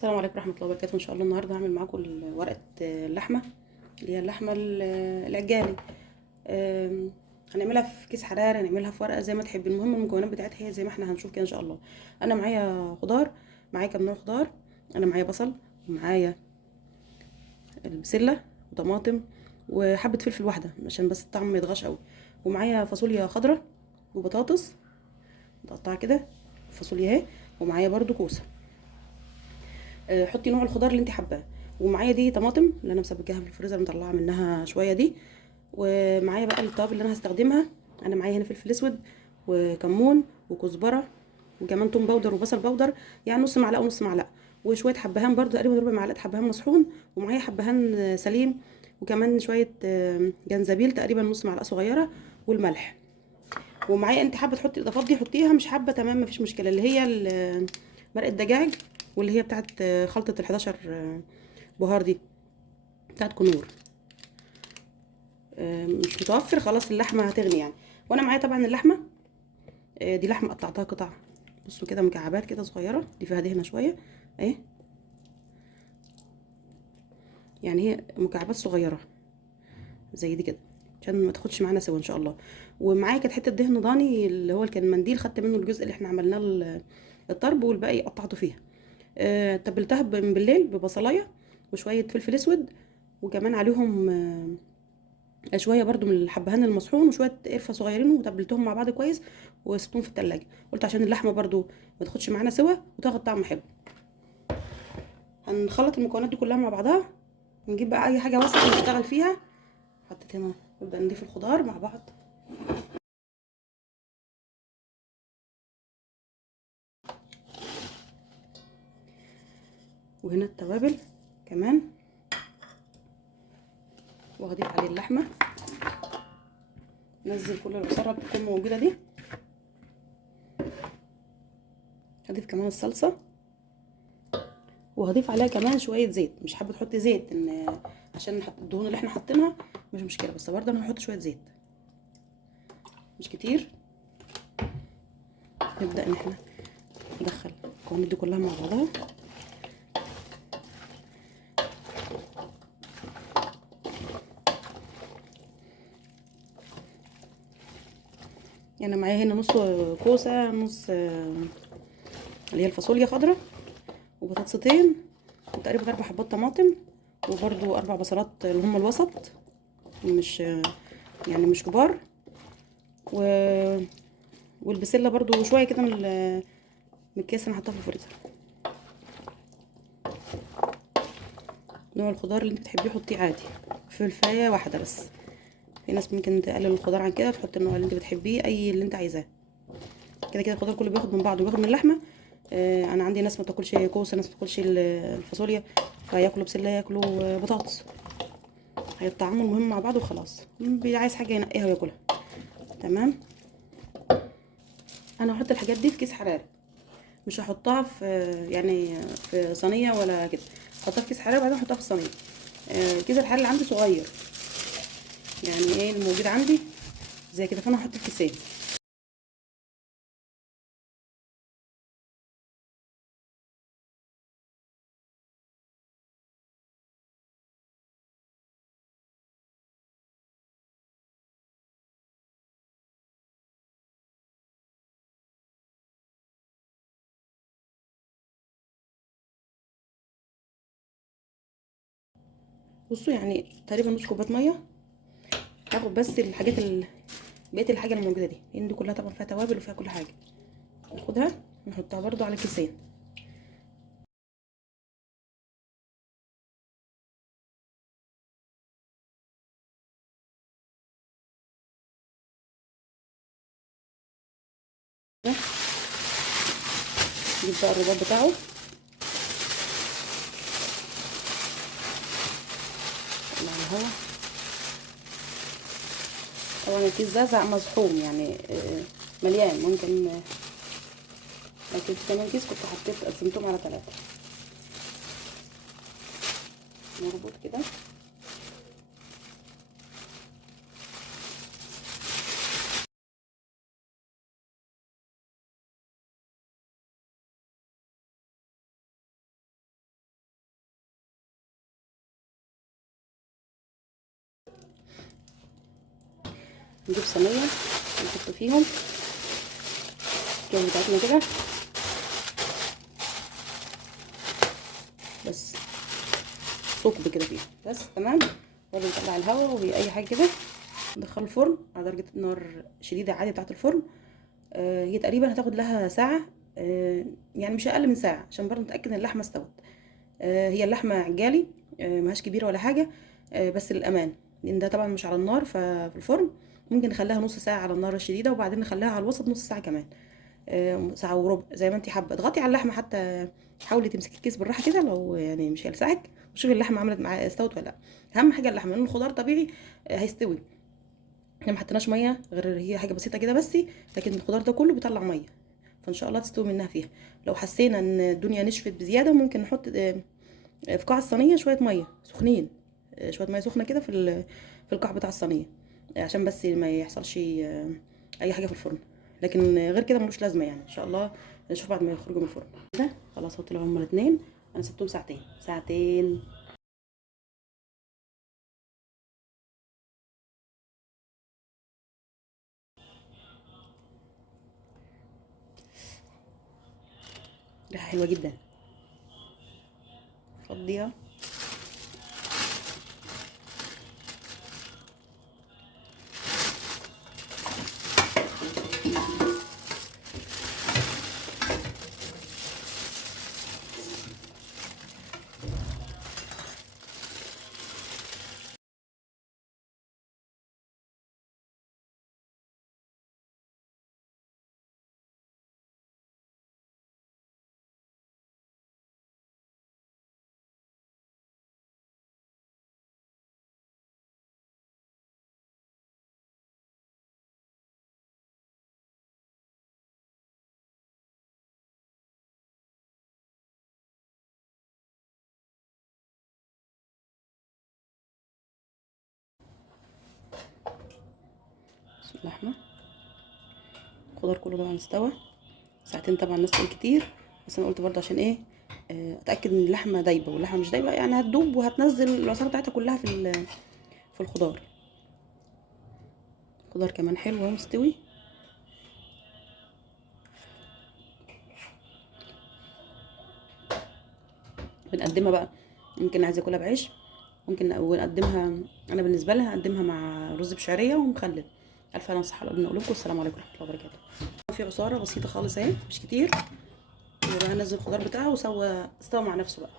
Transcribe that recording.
السلام عليكم ورحمة الله وبركاته. ان شاء الله النهارده هعمل معاكم ورقة اللحمة، اللي هي اللحمة العجالي. هنعملها في كيس حراري، هنعملها في ورقة زي ما تحب. المهم المكونات بتاعتها هي زي ما احنا هنشوف كده ان شاء الله. انا معايا خضار، معايا كام نوع خضار. انا معايا بصل، ومعايا البسلة وطماطم وحبة فلفل واحدة عشان بس الطعم ما يتغش قوي، ومعايا فاصوليا خضراء وبطاطس متقطعة كده، فاصوليا اهي، ومعايا برضو كوسة. حطي نوع الخضار اللي انت حباه. ومعايا دي طماطم اللي انا مسبكاها في الفريزر مطلعه منها شويه دي. ومعايا بقى التوابل اللي انا هستخدمها. انا معايا هنا فلفل اسود وكمون وكزبره، وكمان توم باودر وبصل باودر، يعني نص معلقه ونص معلقه، وشويه حبهان برضو تقريبا ربع معلقه حبهان مصحون، ومعايا حبهان سليم، وكمان شويه جنزبيل تقريبا نص معلقه صغيره، والملح. ومعايا انت حابه تحطي الاضافات دي حطيها، مش حابه تمام مفيش مشكله، اللي هي مرقه دجاج، واللي هي بتاعت خلطه ال11 بهار دي بتاعت كنور. مش متوفر خلاص اللحمه هتغني يعني. وانا معايا طبعا اللحمه، دي لحمه قطعتها قطع، بصوا كده مكعبات كده صغيره، دي فيها دهنه شويه اهي، يعني هي مكعبات صغيره زي دي كده عشان ما تاخدش معانا سوا ان شاء الله. ومعايا كانت حته دهن ضاني اللي هو كان منديل، خدت منه الجزء اللي احنا عملناه الطرب، والباقي قطعته فيها. تبلتها من بالليل ببصلايه وشويه فلفل اسود، وكمان عليهم شويه برضو من الحبهان المصحون وشويه قرفه صغيرين، وتبلتهم مع بعض كويس وسبتهم في التلاجة. قلت عشان اللحمه برضو ما تاخدش معانا سوا وتاخد طعم حلو. هنخلط المكونات دي كلها مع بعضها، نجيب بقى اي حاجه وسخ نشتغل فيها. حطيت هنا، نبدا نضيف الخضار مع بعض. وهنا التوابل كمان، وهضيف عليه اللحمه، نزل كل العصاره بتكون موجوده دي. هضيف كمان الصلصه، وهضيف عليها كمان شويه زيت. مش حابه تحطي زيت ان عشان الدهون اللي احنا حاطينها مش مشكله، بس برضه انا هحط شويه زيت مش كتير. نبدا ان احنا ندخل المكونات دي كلها مع بعضها. يعني معايا هنا نص كوسه، نص اللي هي الفاصوليا خضراء، وبطاطستين، وتقريبا 4 حبات طماطم، وبرده 4 بصلات اللي هم الوسط، مش يعني مش كبار، و... والبسله برضو شويه كده من الكيس انا حاطاها في الفريزر. نوع الخضار اللي انت بتحبيه حطيه عادي، فلفلايه واحده بس. في ناس ممكن تقلل الخضار عن كده، تحط النوع اللي انت بتحبيه، اي اللي انت عايزاه. كده كده الخضار كله بياخد من بعضه وبياخد من اللحمه. انا عندي ناس ما تاكلش كوسه، ناس ما تاكلش الفاصوليا، فياكلوا بسله، ياكلوا بطاطس، هيطعموا المهم مع بعض وخلاص. عايز حاجه ينقيها وياكلها. تمام. انا هحط الحاجات دي في كيس حراري، مش هحطها في يعني في صينيه ولا كده. هحطها في كيس حراري وبعدين احطها في الصينيه. كيس الحراري اللي عندي صغير، يعني ايه الموجود عندي زي كده، فانا هحط في كيسين. بصوا يعني تقريبا نص كوبايه ميه. هاخد بس بقيه الحاجه الموجوده دي، لان دي كلها طبعا فيها توابل وفيها كل حاجه. ناخدها نحطها برضو على كيسين. ده نجيب بقى الرباط بتاعه اللي على الهوا. طبعا الكيس ده مزحوم يعني مليان، ممكن لكن كمان كيس كنت حطيت قسمتهم على 3. نربط كده. نجيب صينيه نحط فيهم الكيس بتاعتنا كده بس، ثقب كده فيها بس. تمام. برضه نطلع الهواء وهي اي حاجه كده، ندخل الفرن على درجه نار شديده عادي بتاعه الفرن. هي تقريبا هتاخد لها ساعه، يعني مش اقل من ساعه، عشان برضه نتاكد ان اللحمه استوت. هي اللحمه عجالي، ماهاش كبيره ولا حاجه، بس للامان، لان ده طبعا مش على النار. ففي الفرن ممكن نخليها نص ساعه على النار الشديده، وبعدين نخليها على الوسط نص ساعه كمان، ساعه وربع زي ما انت حابه. اضغطي على اللحمه حتى، حاولي تمسكي الكيس بالراحه كده لو يعني مش هيلسعك، وشوفي اللحمه عملت معايا استوت ولا لا. اهم حاجه اللحمه، لان الخضار طبيعي هيستوي. احنا ما حطيناش ميه غير هي حاجه بسيطه كده بس، لكن الخضار ده كله بيطلع ميه، فان شاء الله تستوي منها فيها. لو حسينا ان الدنيا نشفت بزياده ممكن نحط في قاع الصينيه شويه ميه سخنين، شويه ميه سخنه كده في القاع بتاع الصينيه، عشان بس ما يحصلش اي حاجه في الفرن. لكن غير كده ملوش لازمه يعني. ان شاء الله نشوف بعد ما يخرجوا من الفرن. كده خلاص اهو طلعوا هما الاثنين. انا سبتهم ساعتين ساعتين. ريحه حلوه جدا، فضيها. اللحمه الخضار كله طبعا استوى. ساعتين طبعا الناس تقول كتير، بس انا قلت برضه عشان ايه، اتاكد ان اللحمه دايبه، واللحمه مش دايبه يعني هتدوب وهتنزل العصاره بتاعتها كلها في الخضار. الخضار كمان حلو ومستوي. بنقدمها بقى، ممكن عايزه اكلها بعيش، ممكن نقدمها. انا بالنسبه لها اقدمها مع رز بشعريه ومخلل. الف انا صحه ربنا. اقول لكم السلام عليكم ورحمه الله وبركاته. في عصاره بسيطه خالص اهي، مش كتير، وهنزل الخضار بتاعها استوى مع نفسه بقى.